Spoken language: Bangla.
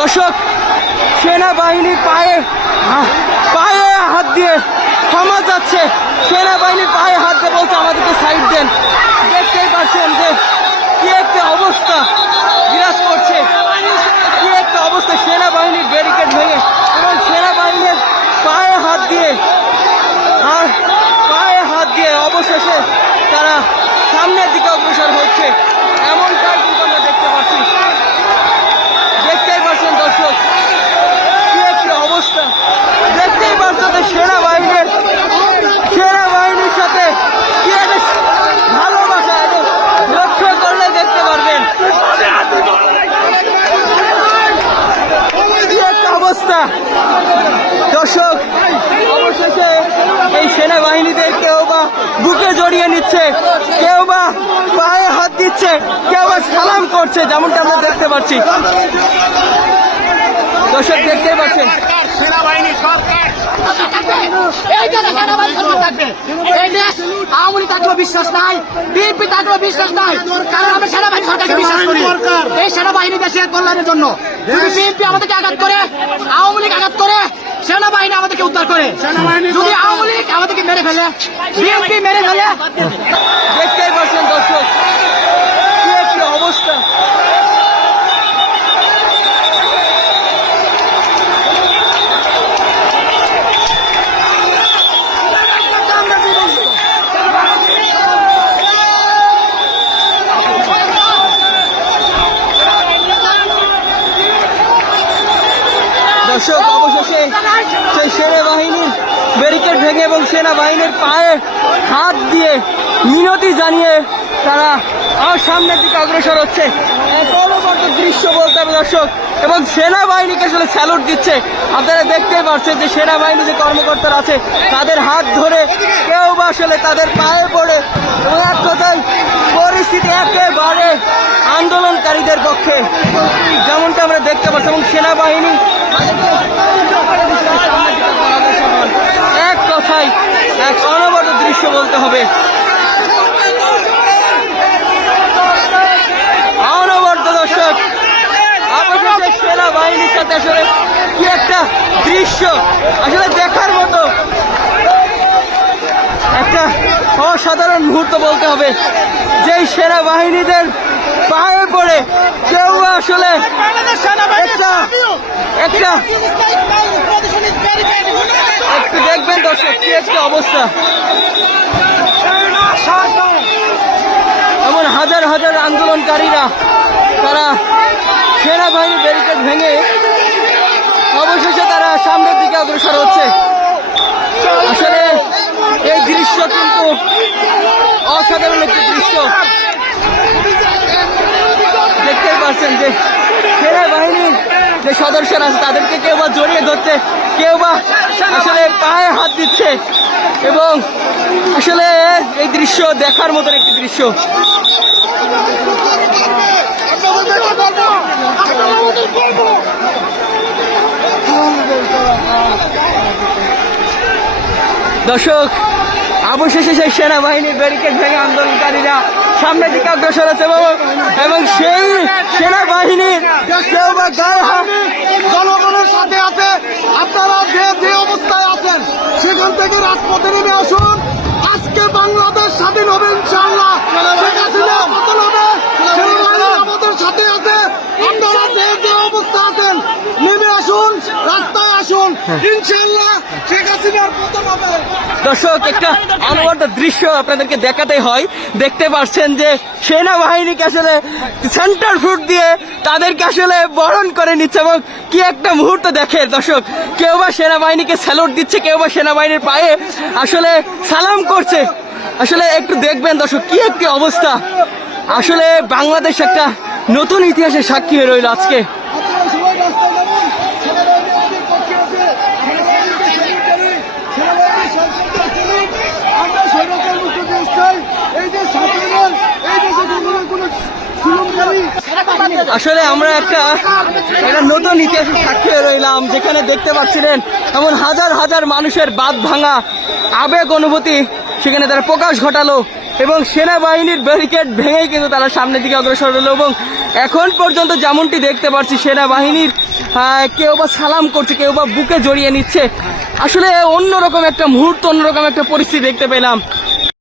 দর্শক, সেনাবাহিনীর পায়ে হাত দিয়ে ক্ষমা যাচ্ছে। সেনাবাহিনীর পায়ে হাত দিয়ে বলছে আমাদেরকে সাইড দেন। দেখতেই পাচ্ছেন যে কি একটা অবস্থা বিরাজ করছে, কি একটা অবস্থা। সেনাবাহিনীর ব্যারিকেড ভেঙে এবং সেনাবাহিনীর পায়ে হাত দিয়ে অবশেষে তারা সামনের দিকে অগ্রসর হচ্ছে, এমনটাই কিন্তু আমরা দেখতে পাচ্ছি। দেখতেই পাচ্ছেন দর্শক, কি একটা অবস্থা। দেখতেই পাচ্ছেন যে সেনাবাহিনীর সাথে কি একটা ভালোবাসা, এবং লক্ষ্য করলে দেখতে পারবেন কি একটা অবস্থা। দর্শক, অবশেষে এই সেনাবাহিনীদের কেউ বা বুকে জড়িয়ে নিচ্ছে, কেউ বা পায়ে হাত দিচ্ছে, কেউ বা সালাম করছে, যেমনটা আমরা দেখতে পাচ্ছি। দর্শক, দেখতেই পাচ্ছেন সেনাবাহিনী সরকার এই দেশে সেনাবাহিনী সরকার থাকবে। এই দেশ আওয়ামী লীগ থাকলেও বিশ্বাস নাই, বিএনপি থাকলেও বিশ্বাস নাই, কারণ আমরা সেনাবাহিনী সরকারকে বিশ্বাস করি। এই সেনাবাহিনী দেশের কল্যাণের জন্য। যদি বিএনপি আমাদেরকে আঘাত করে, আওয়ামী লীগ আঘাত করে, সেনাবাহিনী আমাদেরকে উদ্ধার করে। যদি আওয়ামী লীগ আমাদেরকে মেরে ফেলে, বিএনপি মেরে ফেলে। দেখতেই পাচ্ছেন দর্শক, কি একটা অবস্থা। দর্শক, অবশেষে সেই সেনাবাহিনীর ব্যারিকেড ভেঙে এবং সেনাবাহিনীর পায়ে হাত দিয়ে মিনতি জানিয়ে তারা আমার সামনের দিকে অগ্রসর হচ্ছে। অনবদ্য দৃশ্য বলতে হবে দর্শক, এবং সেনাবাহিনীকে আসলে স্যালুট দিচ্ছে। আপনারা দেখতেই পাচ্ছেন যে সেনাবাহিনী যে কর্মকর্তারা আছে তাদের হাত ধরে, কেউ বা আসলে তাদের পায়ে পড়ে, এবং এক কথায় পরিস্থিতি একেবারে আন্দোলনকারীদের পক্ষে, যেমনটা আমরা দেখতে পাচ্ছি। এবং সেনাবাহিনী এক কথায় এক অনবদ্য দৃশ্য বলতে হবে। অনবদ্য দর্শক, অবশেষে সেনাবাহিনীর সাথে আসলে কি একটা দৃশ্য, আসলে দেখার মতো একটা অসাধারণ মুহূর্ত বলতে হবে। যেই সেনাবাহিনীদের পায়ে পড়ে কেউ আসলে একটু দেখবেন দর্শক, কি একটা অবস্থা। এমন হাজার হাজার আন্দোলনকারীরা তারা সেনাবাহিনীর ব্যারিকেড ভেঙে অবশেষে তারা সামনের দিকে অগ্রসর হচ্ছে। আসলে এই দৃশ্য কিন্তু অসাধারণ একটি দৃশ্য। দেখতেই পাচ্ছেন যে সেনাবাহিনীর যে সদস্যরা আছে তাদেরকে কেউ বা জড়িয়ে ধরছে, কেউ বা আসলে পায়ে হাত দিচ্ছে, এবং আসলে এই দৃশ্য দেখার মতন একটি দৃশ্য। দর্শক, অবশেষে সেই সেনাবাহিনীর ব্যারিকেড ভেঙে আন্দোলনকারীরা সামনের দিকে অগ্রসর হচ্ছে, এবং সেই সেনাবাহিনীর কেউ বা গায়ে হাত জনগণের সাথে আছে। আপনারা যে অবস্থায় আছেন সেখান থেকে রাজপথে নেমে আসুন। আজকে বাংলাদেশ স্বাধীন হবে ইনশাআল্লাহ। শেখ হাসিনা পতন হবে, সেনাবাহিনী আমাদের সাথে আছে। আপনারা যে অবস্থা আছেন নেমে আসুন, রাস্তায় আসুন, ইনশাআল্লাহ শেখ হাসিনার পতন হবে। দর্শক, একটা অনবদ্য দৃশ্য আপনাদেরকে দেখাতে হয়। দেখতে পাচ্ছেন যে সেনাবাহিনীকে আসলে সেন্টার ফুট দিয়ে তাদেরকে আসলে বরণ করে নিচ্ছে, এবং কি একটা মুহূর্ত দেখে দর্শক। কেউ বা সেনাবাহিনীকে স্যালুট দিচ্ছে, কেউ বা সেনাবাহিনীর পায়ে আসলে সালাম করছে। আসলে একটু দেখবেন দর্শক, কি একটি অবস্থা। আসলে বাংলাদেশ একটা নতুন ইতিহাসের সাক্ষী হয়ে রইল আজকে। আসলে আমরা একটা নতুন ইতিহাসের সাক্ষী হয়ে রইলাম, যেখানে দেখতে পাচ্ছিলেন এমন হাজার হাজার মানুষের বাঁধ ভাঙা আবেগ অনুভূতি সেখানে তারা প্রকাশ ঘটালো। এবং সেনাবাহিনীর ব্যারিকেড ভেঙেই কিন্তু তারা সামনের দিকে অগ্রসর হলো। এবং এখন পর্যন্ত যেমনটি দেখতে পাচ্ছি সেনাবাহিনীর কেউ বা সালাম করছে, কেউ বা বুকে জড়িয়ে নিচ্ছে। আসলে অন্যরকম একটা মুহূর্ত, অন্যরকম একটা পরিস্থিতি দেখতে পেলাম।